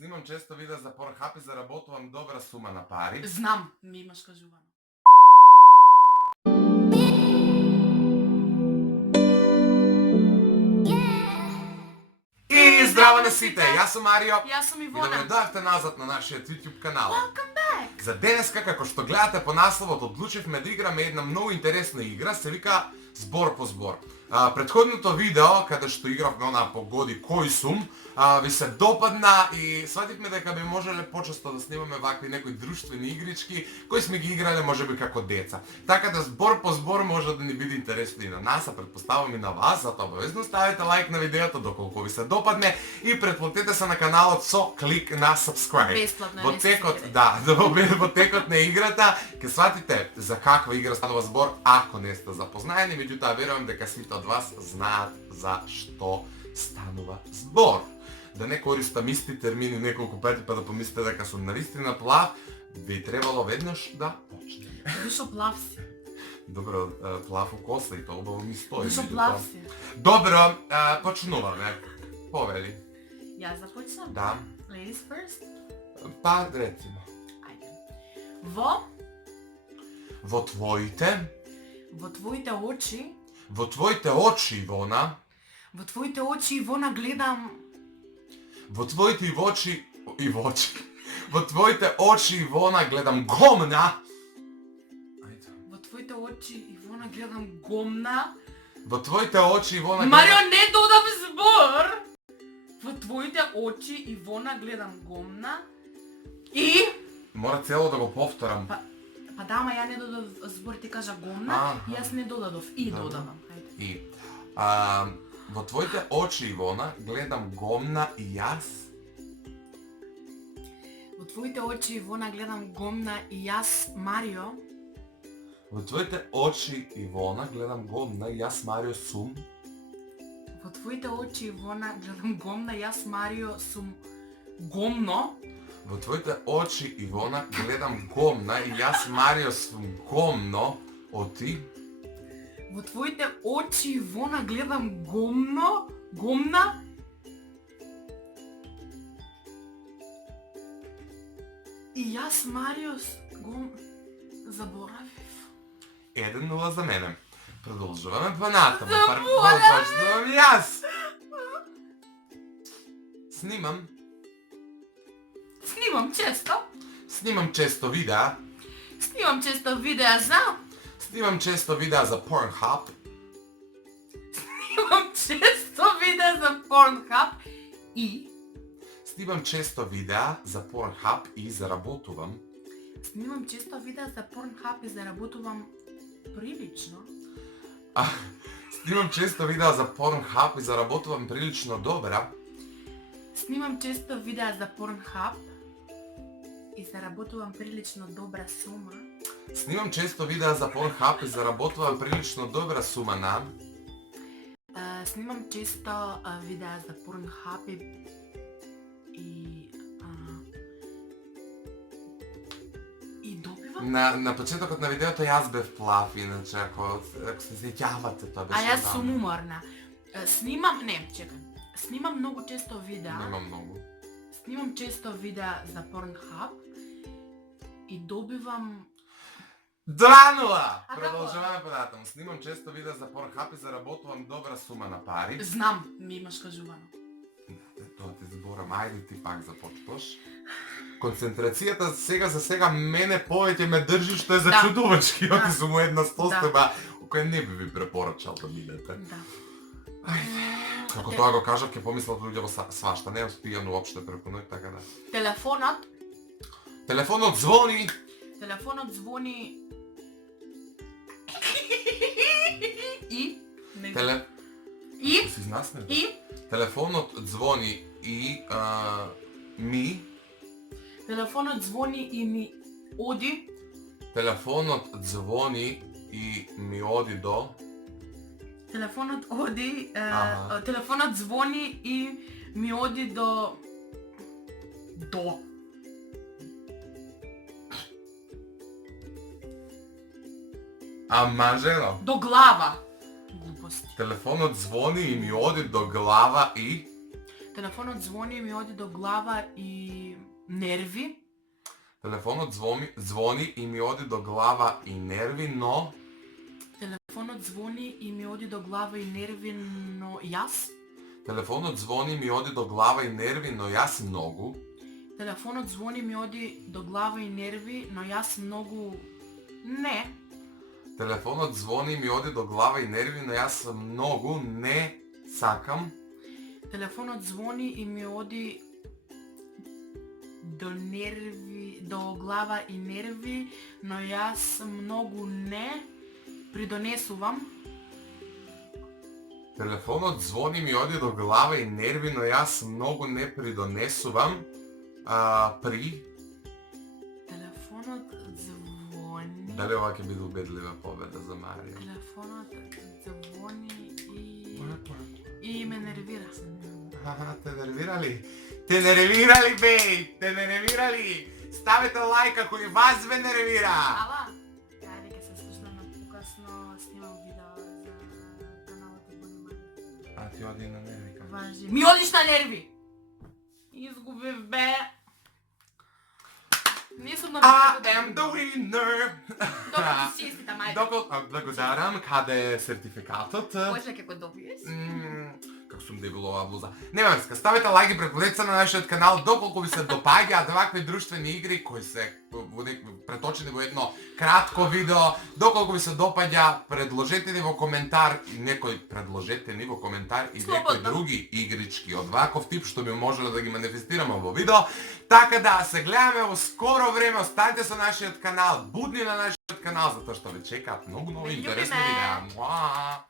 Снимам често видеа за Pornhub и заработувам добра сума на пари. Знам, ми имаш кажувано. И здраво на сите! Јас сум Марио. Јас сум И Ивона. добре дојавте назад на нашиот YouTube канал. Welcome back! За денеска, како што гледате по насловот, одлучивме да играме една многу интересна игра, се вика Збор по збор. Претходното видео, каде што игравме онаа погоди кој сум, ви се допадна и свативме дека би можеле почесто да снимаме вакви некои друштвени игрички кои сме ги играле можеби како деца. Така да збор по збор може да ни биде интересно и на нас, а предпоставам и на вас, затоа обавезно ставете лайк на видеото доколку ви се допадне и претплатете се на каналот со клик на subscribe. Бесплатно, Во не текот, се во текот на играта ќе сватите за каква игра станува збор ако не сте запознаени, меѓутоа верувам дека сите од вас знаат за што станува збор. Да не користам исти термини неколку пати па да помислите дека сум навистина плав, би требало веднаш да почнеме. Душо плав си. Добро, плав у коса и тоа убаво ми стои. Душо меѓутоа. плав си. Добро, почнуваме. Повели. Јас започнам? Да. Ladies first? Па, рецимо. Ајде. Во Во твоите твоите очи, Ивона, во твоите очи, Ивона, гледам... во твоите очи, Ивона, гледам гомна. Ајде. Во твоите очи, Ивона, гледам гомна. Во твоите очи, Ивона, Марио, не додам збор! Во твоите очи, Ивона, гледам гомна. И... Мора цело да го повторам. Па да, ама ја не додав збор, ти кажа гомна, и јас не додадов. И Добро. додавам. Ајде. И во твоите очи, Ивона, гледам гомна и јас. Во твоите очи, Ивона, гледам гомна и јас, Марио. Во твоите очи, Ивона, гледам гомна и јас, Марио, сум. Во твоите очи, Ивона, гледам гомна, јас, Марио, сум гомно. Во твоите очи, Ивона, гледам гомна и јас, Марио, сум гомно. Оти? Во твоите очи, Ивона, гледам гомна. И јас, Марио, заборавив. 1-0 за мене. Продолжуваме понатаму. Заборавив! Почнувам јас. Снимам Снимам често видеа. Снимам често видеа за... Снимам често видеа за Pornhub. Снимам често видеа за Pornhub и... Снимам често видеа за Pornhub и заработувам. Снимам често видеа за Pornhub и заработувам прилично. Снимам често видеа за Pornhub и заработувам прилично добра. Снимам често видеа за Pornhub и заработувам прилично добра сума. Снимам често видеа за Pornhub и заработувам прилично добра сума на... Снимам често видеа за Pornhub и добивам... На почетокот на видеото јас бев плав, иначе ако се сеќавате, тоа беше... А јас сум уморна. Снимам многу често видеа. Нема многу. Снимам често видеа за Pornhub и добивам... 2-0! како? Продолжуваме понатаму. Снимам често видеа за Pornhub и заработувам добра сума на пари. Знам, ми имаш кажувано. Тоа ти зборам, ајде ти пак започнеш. Концентрацијата сега за сега мене повеќе ме држи, што е зачудувачки. Да. Оти сум у една стостојба која не би ви препорачал да бидете. Да. Ајде. Како тоа го кажав, ќе помислат луѓе во свашта. Не успијам уопште преку ноќ, така да. Телефонот звони. и... И? Си знаснен? И? Телефонот звони и ми... Телефонот звони и ми оди... Телефонот звони и ми оди до... Телефонот оди... Аха. Телефонот звони и ми оди до... Ама жено. До глава. Глупости. Телефонот звони и ми оди до глава и... Телефонот звони и ми оди до глава и нерви. Телефонот звони и ми оди до глава и нерви, но... Телефонот звони и ми оди до глава и нерви, но јас. Телефонот звони ми оди до глава и нерви, но јас многу. Телефонот звони ми оди до глава и нерви, но јас многу не. Телефонот звони ми оди до глава и нерви, но јас многу не сакам. Телефонот звони и ми оди до нерви, до глава и нерви, но јас многу не придонесувам. Телефонот звони ми оди до глава и нерви, но јас многу не придонесувам при... Телефонот звони. Дали ова ќе биде убедлива победа за Марија? Телефонот звони и ме нервира. Те нервирали? Те нервирали, бей! Те нервирали! Ставете лайк ако и вас ве нервира! Ала, ајде ќе се слушнеме покасно, снимам видео за каналот и Бони А ти оди на нерви како? Важи. Ми одиш на нерви! Изгубив бе! Не сум на I am the winner! Добро си честитам, ајде. Доколку благодарам, каде е сертификатот? Може ќе го добиеш? Како сум дебил оваа блуза. Нема врска, ставете лайк и препоръчете на нашиот канал доколку ви се допаѓаат вакви друштвени игри кои се преточени во едно кратко видео. Доколку ви се допаѓа, предложете ни во коментар и некои други игрички од ваков тип што би можеле да ги манифестираме во видео. Така да се гледаме во скоро време, останете со нашиот канал, будни на нашиот канал затоа што ве чекаат многу нови интересни видеа. Муа!